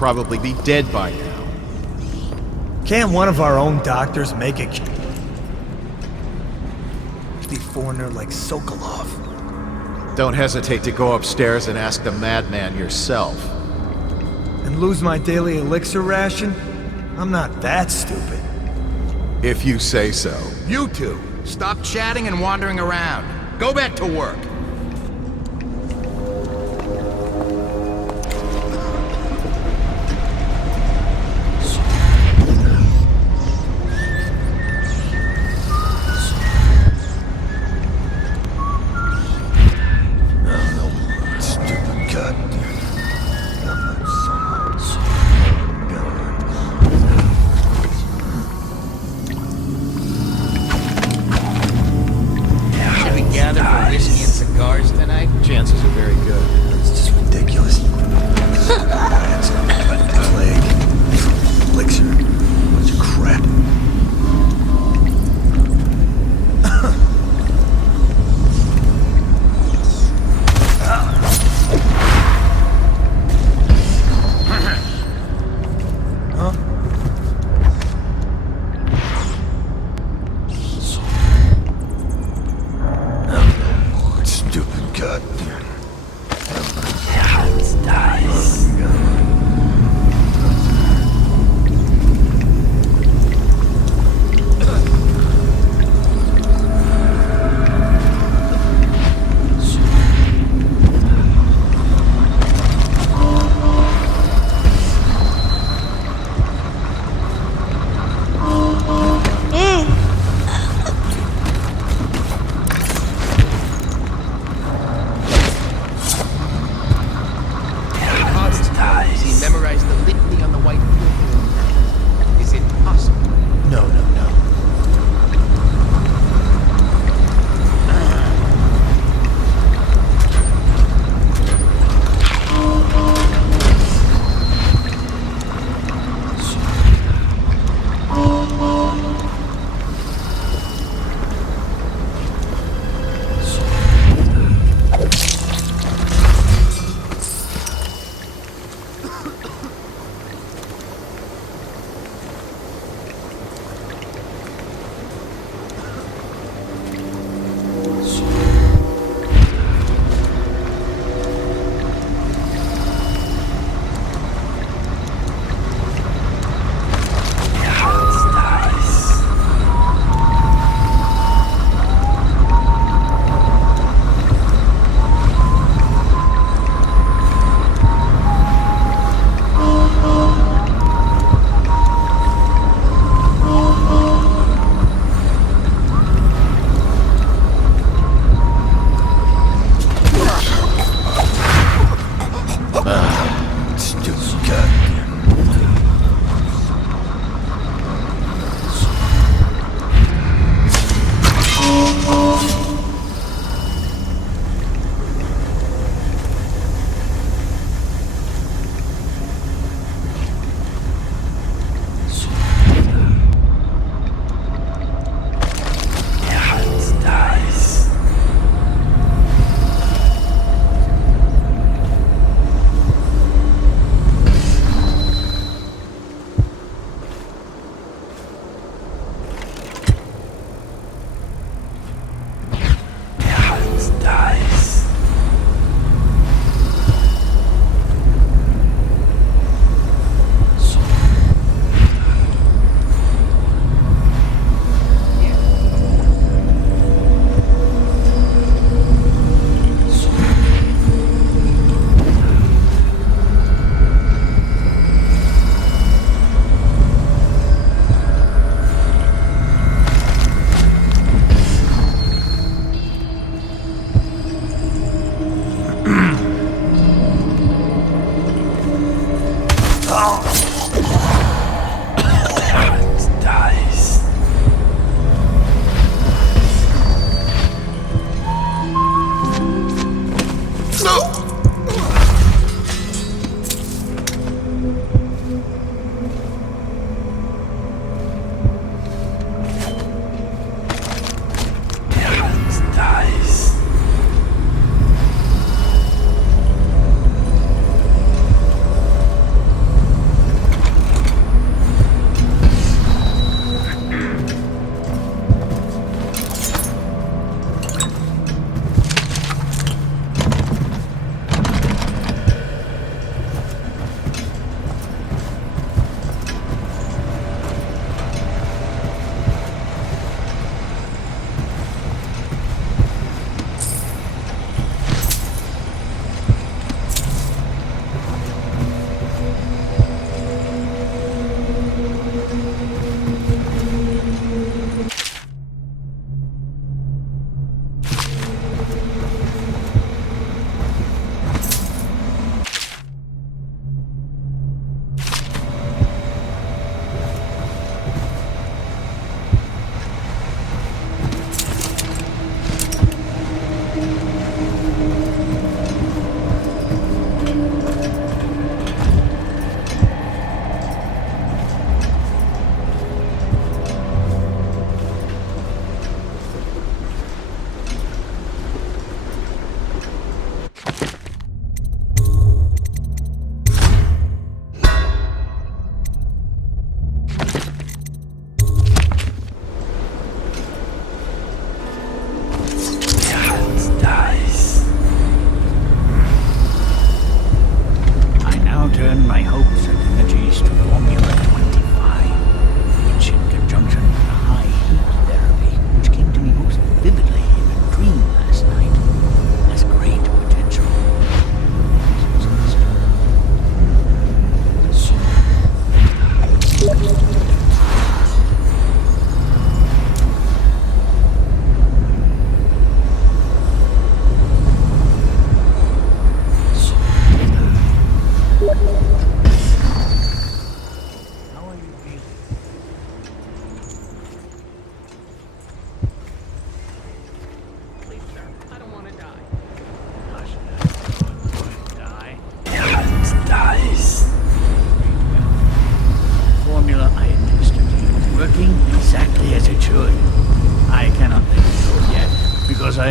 probably be dead by now. Can't one of our own doctors make a foreigner like Sokolov? Don't hesitate to go upstairs and ask the madman yourself. And lose my daily elixir ration? I'm not that stupid. If you say so. You two, stop chatting and wandering around. Go back to work. Chances are very good. It's just ridiculous. Rats, plague, elixir, bunch of crap. Huh? Stupid goddamn.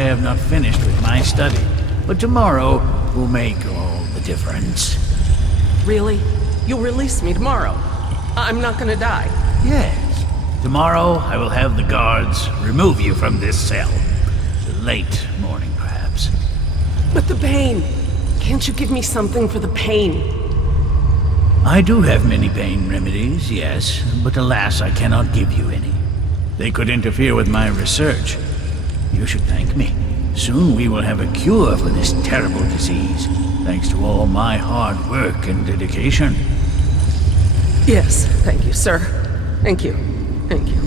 have not finished with my study, but tomorrow will make all the difference. Really? You'll release me tomorrow? I'm not gonna die. Yes. Tomorrow I will have the guards remove you from this cell. Late morning, perhaps. But the pain! Can't you give me something for the pain? I do have many pain remedies, yes, but alas, I cannot give you any. They could interfere with my research. You should thank me. Soon we will have a cure for this terrible disease, thanks to all my hard work and dedication. Yes, thank you, sir. Thank you. Thank you.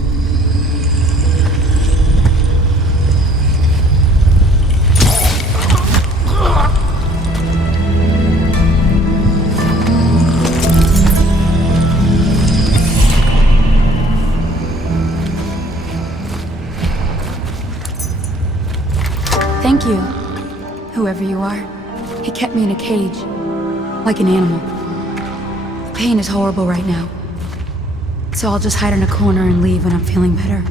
Thank you, whoever you are. He kept me in a cage, like an animal. The pain is horrible right now, so I'll just hide in a corner and leave when I'm feeling better.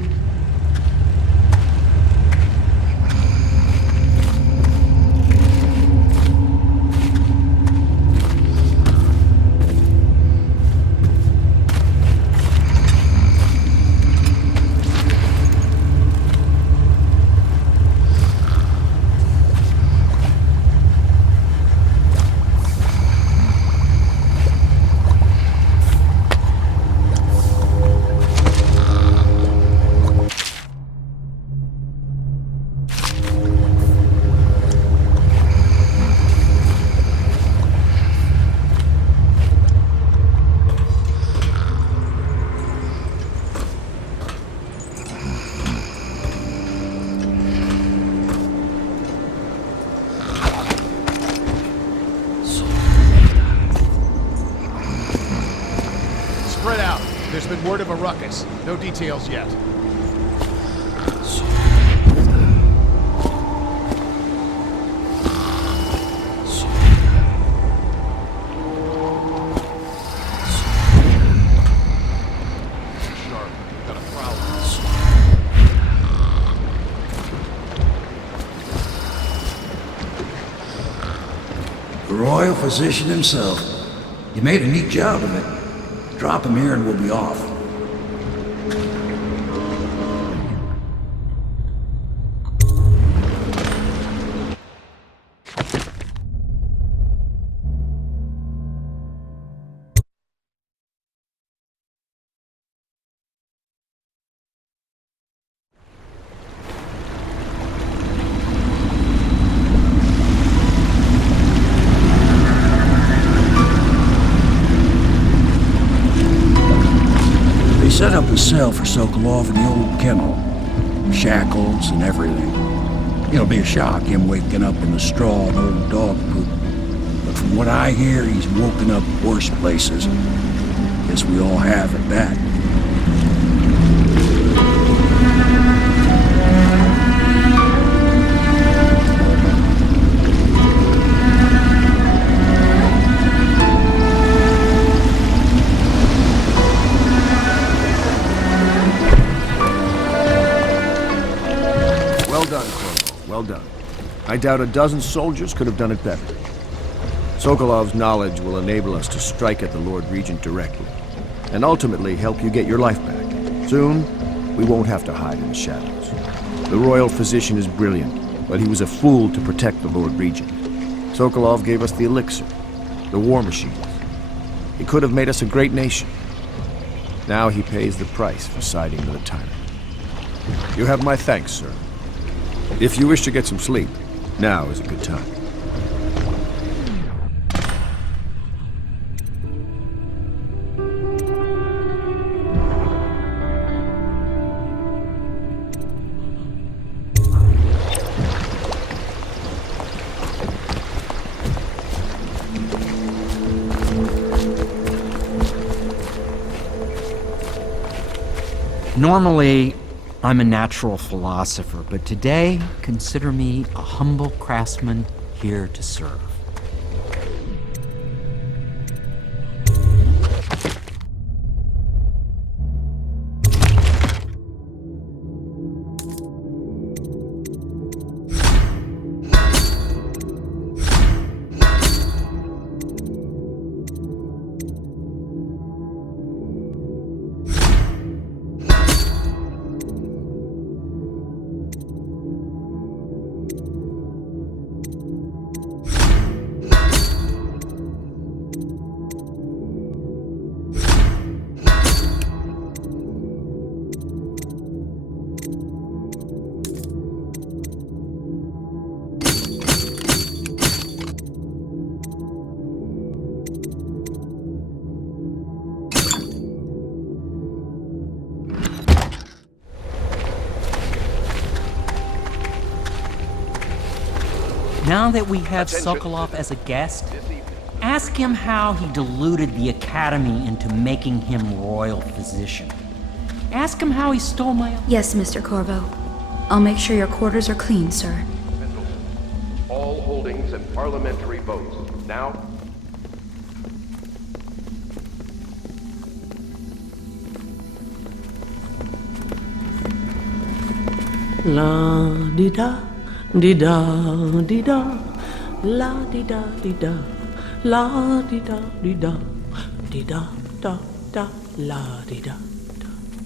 Spread out. There's been word of a ruckus. No details yet. The royal physician himself. You made a neat job of it. Drop him here and we'll be off. Set up a cell for Sokolov in the old kennel. Shackles and everything. It'll be a shock, him waking up in the straw and old dog poop. But from what I hear, he's woken up worse places. Guess we all have at that. Well done, Corvo. Well done. I doubt a dozen soldiers could have done it better. Sokolov's knowledge will enable us to strike at the Lord Regent directly, and ultimately help you get your life back. Soon, we won't have to hide in the shadows. The royal physician is brilliant, but he was a fool to protect the Lord Regent. Sokolov gave us the elixir, the war machines. He could have made us a great nation. Now he pays the price for siding with a tyrant. You have my thanks, sir. If you wish to get some sleep, now is a good time. Normally, I'm a natural philosopher, but today, consider me a humble craftsman here to serve. Now that we have Sokolov as a guest, ask him how he deluded the Academy into making him royal physician. Ask him how he stole my... Yes, Mr. Corvo. I'll make sure your quarters are clean, sir. All holdings and parliamentary votes. Now... La di da, di da, di da, la di da, la di da, di da, da, da, la di da,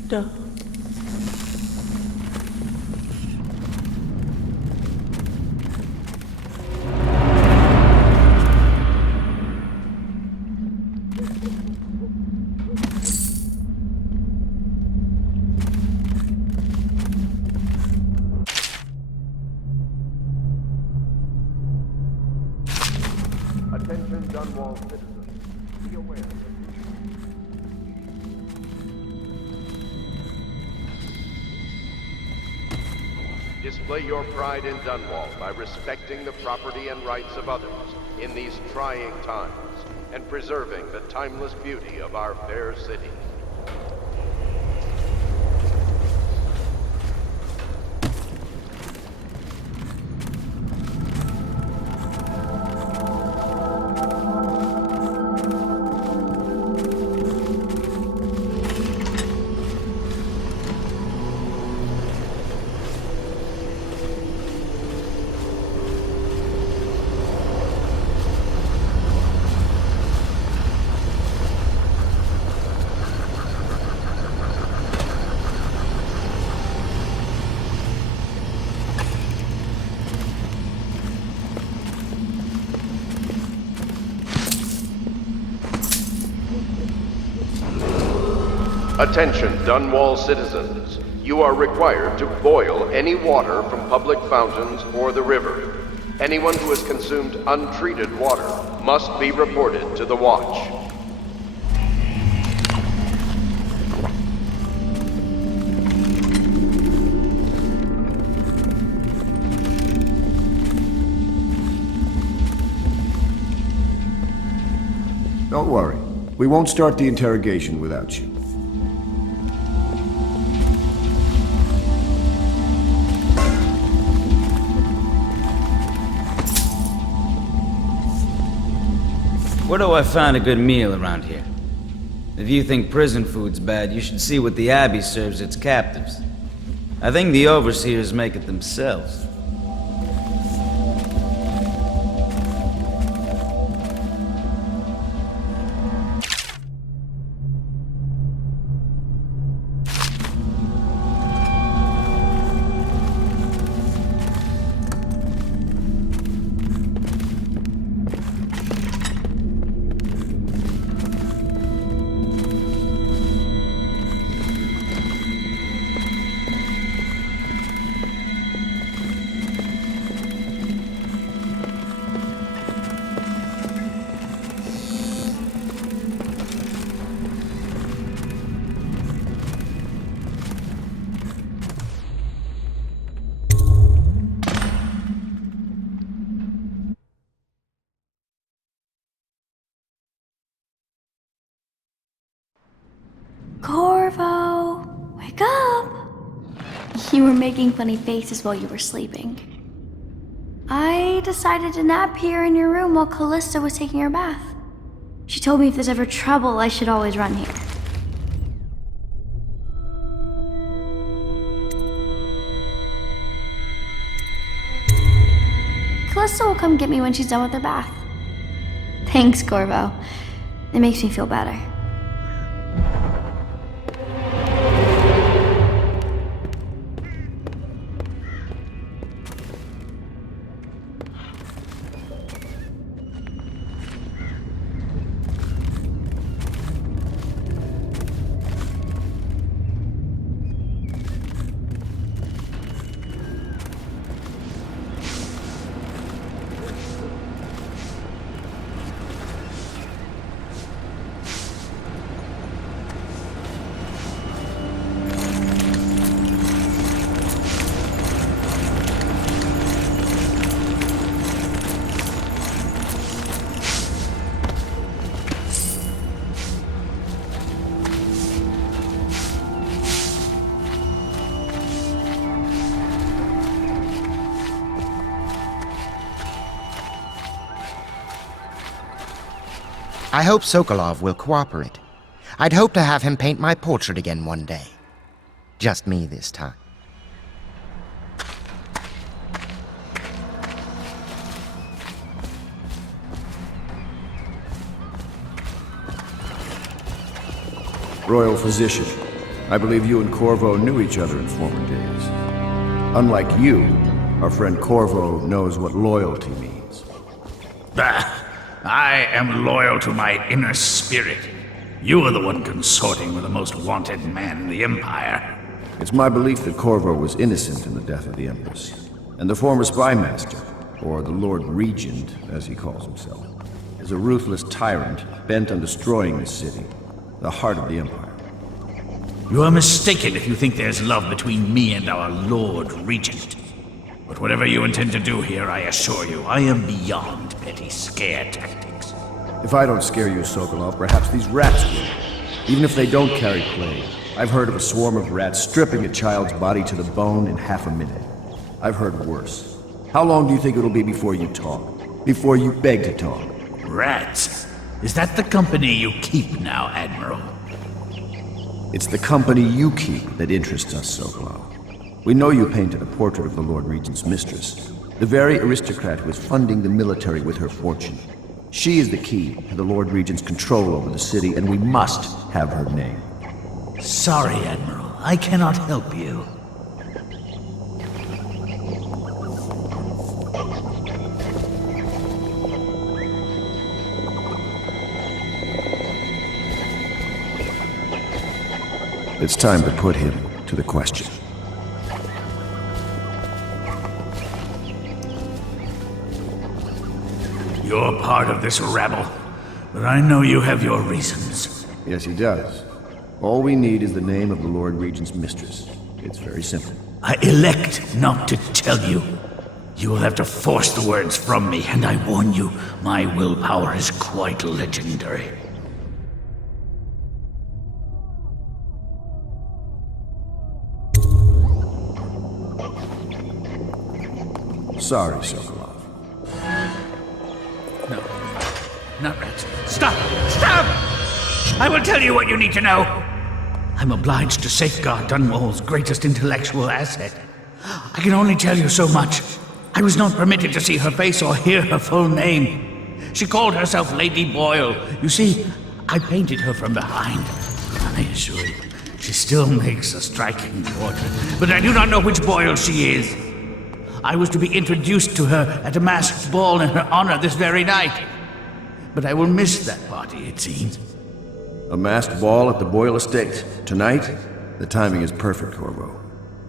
da. Attention Dunwall citizens. Be aware that display your pride in Dunwall by respecting the property and rights of others in these trying times and preserving the timeless beauty of our fair city. Attention, Dunwall citizens. You are required to boil any water from public fountains or the river. Anyone who has consumed untreated water must be reported to the Watch. Don't worry. We won't start the interrogation without you. Where do I find a good meal around here? If you think prison food's bad, you should see what the Abbey serves its captives. I think the overseers make it themselves. Corvo, wake up! You were making funny faces while you were sleeping. I decided to nap here in your room while Callista was taking her bath. She told me if there's ever trouble, I should always run here. Callista will come get me when she's done with her bath. Thanks, Corvo. It makes me feel better. I hope Sokolov will cooperate. I'd hope to have him paint my portrait again one day. Just me this time. Royal Physician, I believe you and Corvo knew each other in former days. Unlike you, our friend Corvo knows what loyalty means. Bah! I am loyal to my inner spirit. You are the one consorting with the most wanted man in the Empire. It's my belief that Corvo was innocent in the death of the Empress. And the former spy master, or the Lord Regent, as he calls himself, is a ruthless tyrant bent on destroying this city, the heart of the Empire. You are mistaken if you think there's love between me and our Lord Regent. But whatever you intend to do here, I assure you, I am beyond petty scare tactics. If I don't scare you, Sokolov, perhaps these rats will. Even if they don't carry plague. I've heard of a swarm of rats stripping a child's body to the bone in half a minute. I've heard worse. How long do you think it'll be before you talk? Before you beg to talk? Rats? Is that the company you keep now, Admiral? It's the company you keep that interests us, Sokolov. We know you painted a portrait of the Lord Regent's mistress, the very aristocrat who is funding the military with her fortune. She is the key to the Lord Regent's control over the city, and we must have her name. Sorry, Admiral. I cannot help you. It's time to put him to the question. You're part of this rabble, but I know you have your reasons. Yes, he does. All we need is the name of the Lord Regent's mistress. It's very simple. I elect not to tell you. You will have to force the words from me, and I warn you, my willpower is quite legendary. Sorry, Sokolov. No, not rats. Stop! Stop! I will tell you what you need to know. I'm obliged to safeguard Dunwall's greatest intellectual asset. I can only tell you so much. I was not permitted to see her face or hear her full name. She called herself Lady Boyle. You see, I painted her from behind. I assure you, she still makes a striking portrait, but I do not know which Boyle she is. I was to be introduced to her at a masked ball in her honor this very night. But I will miss that party, it seems. A masked ball at the Boyle estate. Tonight? The timing is perfect, Corvo.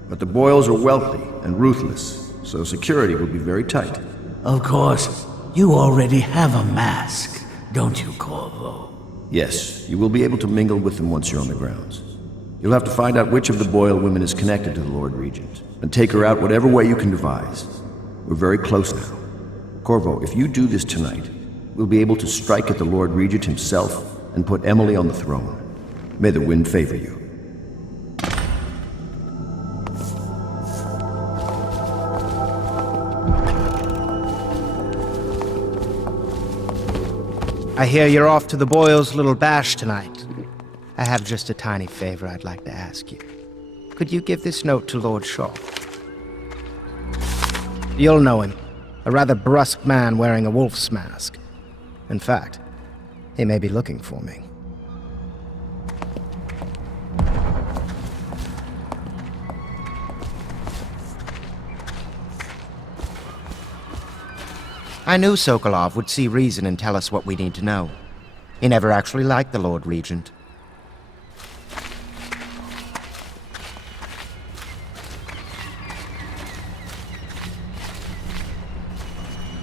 But the Boyles are wealthy and ruthless, so security will be very tight. Of course. You already have a mask, don't you, Corvo? Yes, you will be able to mingle with them once you're on the grounds. You'll have to find out which of the Boyle women is connected to the Lord Regent, and take her out whatever way you can devise. We're very close now. Corvo, if you do this tonight, we'll be able to strike at the Lord Regent himself and put Emily on the throne. May the wind favor you. I hear you're off to the Boyles' little bash tonight. I have just a tiny favor I'd like to ask you. Could you give this note to Lord Shaw? You'll know him. A rather brusque man wearing a wolf's mask. In fact, he may be looking for me. I knew Sokolov would see reason and tell us what we need to know. He never actually liked the Lord Regent.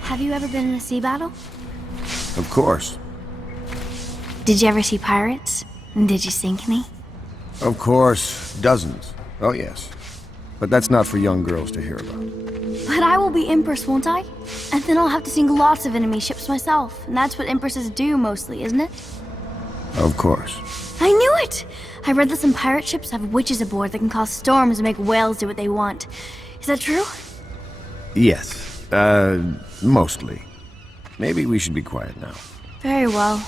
Have you ever been in a sea battle? Of course. Did you ever see pirates? And did you sink any? Of course. Dozens. Oh, yes. But that's not for young girls to hear about. But I will be Empress, won't I? And then I'll have to sink lots of enemy ships myself. And that's what Empresses do mostly, isn't it? Of course. I knew it! I read that some pirate ships have witches aboard that can cause storms and make whales do what they want. Is that true? Yes. Mostly. Maybe we should be quiet now. Very well.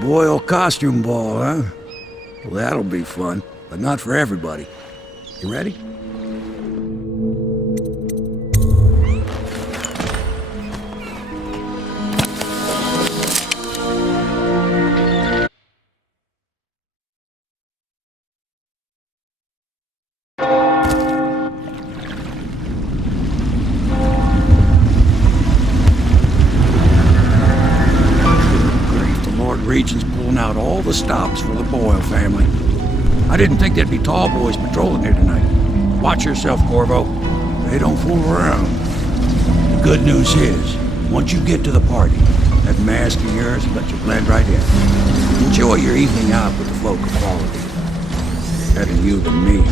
Boyle costume ball, huh? Well, that'll be fun, but not for everybody. You ready? Region's pulling out all the stops for the Boyle family. I didn't think there'd be tall boys patrolling here tonight. Watch yourself, Corvo. They don't fool around. The good news is, once you get to the party, that mask of yours will let you blend right in. Enjoy your evening out with the folk of quality. Better you than me.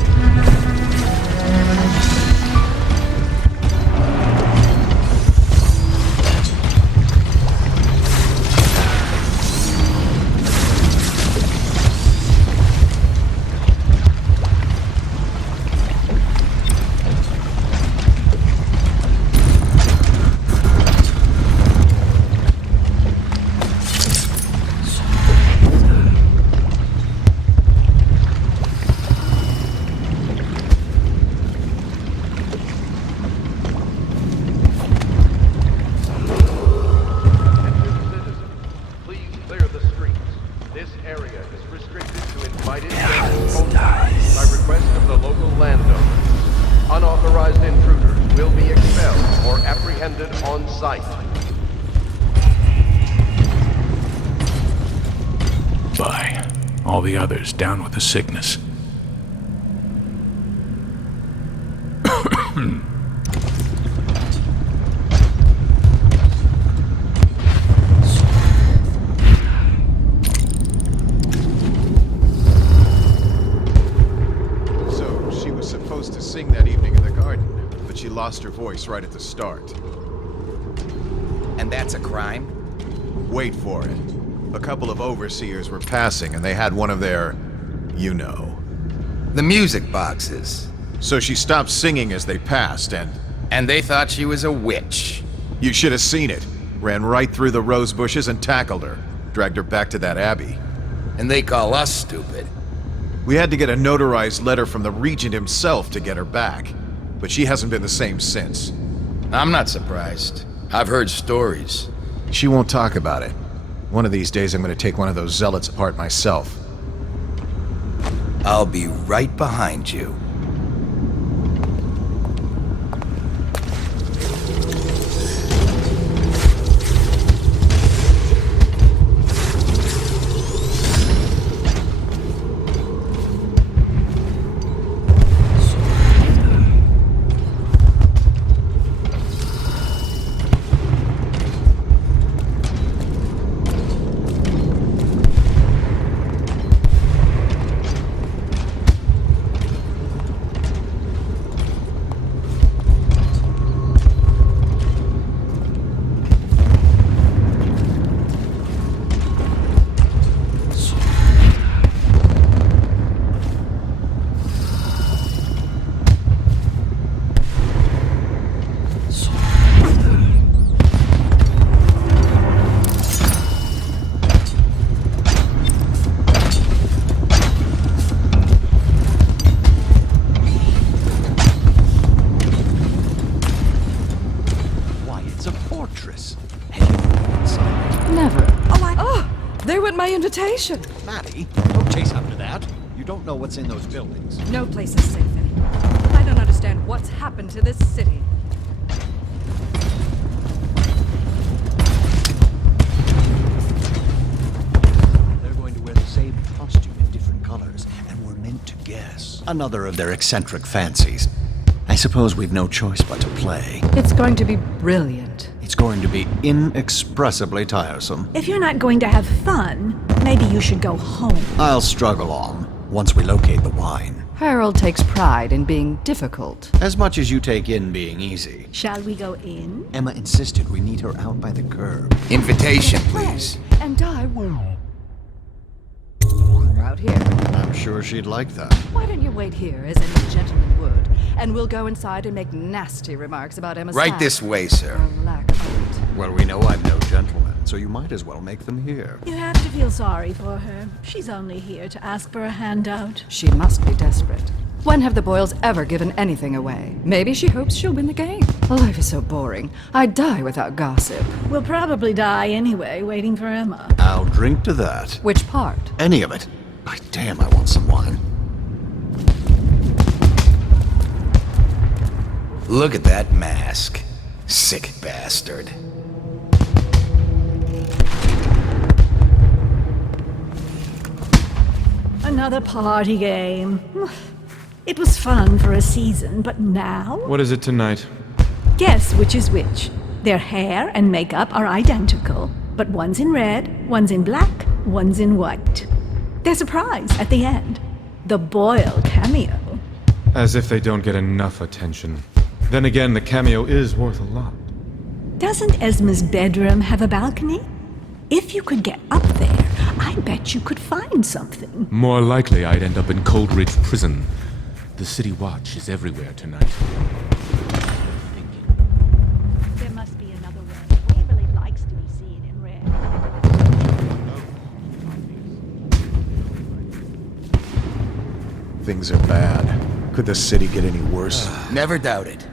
All the others down with the sickness. So, she was supposed to sing that evening in the garden, but she lost her voice right at the start. And that's a crime? Wait for it. A couple of overseers were passing, and they had one of their, you know. The music boxes. So she stopped singing as they passed, and... And they thought she was a witch. You should have seen it. Ran right through the rose bushes and tackled her. Dragged her back to that abbey. And they call us stupid. We had to get a notarized letter from the regent himself to get her back. But she hasn't been the same since. I'm not surprised. I've heard stories. She won't talk about it. One of these days I'm going to take one of those zealots apart myself. I'll be right behind you. Invitation. Maddie, don't chase after that. You don't know what's in those buildings. No place is safe anymore. I don't understand what's happened to this city. They're going to wear the same costume in different colors, and we're meant to guess. Another of their eccentric fancies. I suppose we've no choice but to play. It's going to be brilliant. It's going to be inexpressibly tiresome. If you're not going to have fun, maybe you should go home. I'll struggle on, once we locate the wine. Harold takes pride in being difficult. As much as you take in being easy. Shall we go in? Emma insisted we meet her out by the curb. Invitation, please. And I will. We're out here. I'm sure she'd like that. Why don't you wait here, as any gentleman would, and we'll go inside and make nasty remarks about Emma's Right style. this way, sir. Or lack of it. Well, we know I'm no gentleman, so you might as well make them here. You have to feel sorry for her. She's only here to ask for a handout. She must be desperate. When have the Boyles ever given anything away? Maybe she hopes she'll win the game. Life is so boring. I'd die without gossip. We'll probably die anyway, waiting for Emma. I'll drink to that. Which part? Any of it. By damn, I want some wine. Look at that mask. Sick bastard. Another party game. It was fun for a season, but now? What is it tonight? Guess which is which. Their hair and makeup are identical, but one's in red, one's in black, one's in white. There's a prize at the end. The Boyle cameo. As if they don't get enough attention. Then again, the cameo is worth a lot. Doesn't Esma's bedroom have a balcony? If you could get up there, I bet you could find something. More likely I'd end up in Coldridge Prison. The City Watch is everywhere tonight. There must be another way. Waverly likes to be seen in red. Things are bad. Could the city get any worse? Never doubt it.